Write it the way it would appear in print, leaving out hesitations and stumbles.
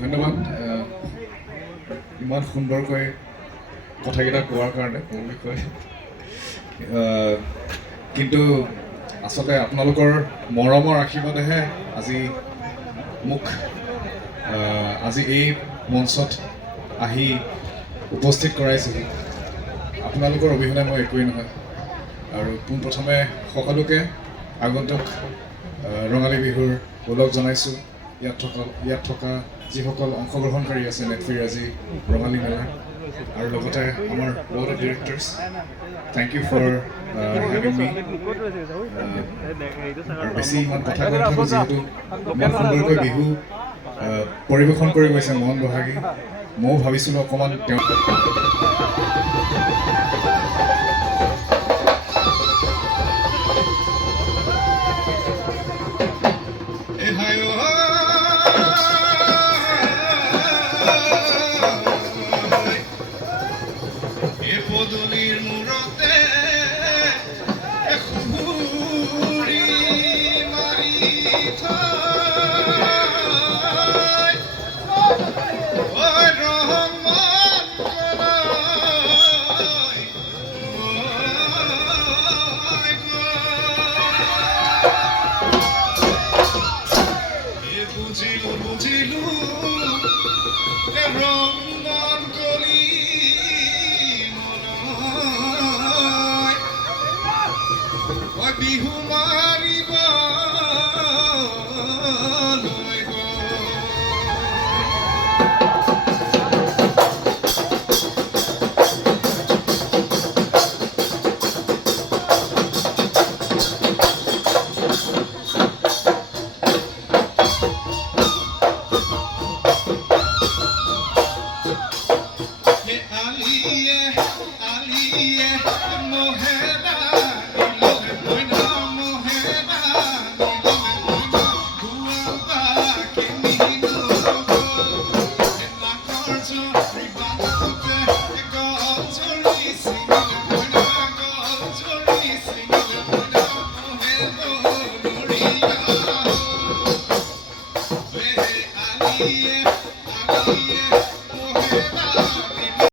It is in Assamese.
ধন্যবাদ ইমান সুন্দৰকৈ কথাকেইটা কোৱাৰ কাৰণে মোৰ বিষয়ে। কিন্তু আচলতে আপোনালোকৰ মৰমৰ আশীৰ্বাদেহে আজি মোক আজি এই মঞ্চত আহি উপস্থিত কৰাইছেহি। আপোনালোকৰ অবিহনে মই একোৱেই নহয়। আৰু পোনপ্ৰথমে সকলোকে আগন্তুক ৰঙালী বিহুৰ ওলগ জনাইছোঁ। ইয়াত থকা যিসকল অংশগ্ৰহণকাৰী আছে নেটফিৰাজি ৰঙালী মেলাৰ, আৰু লগতে আমাৰ board of directors, thank you for having me. আৰু বেছি ইমান কথা কৈ নাথাকোঁ, যিহেতু ইমান সুন্দৰকৈ বিহু পৰিৱেশন কৰি গৈছে মন বহাগী। ময়ো ভাবিছিলোঁ অকণমান তেওঁ পদূলিৰ মূৰতে খুৰি মাৰি থয় ৰহমান বুজিলো বুজিলো ৰংমন কলি বিহু মাৰিব আলিয়ে আলিয়ে মোহেৰা Yeah.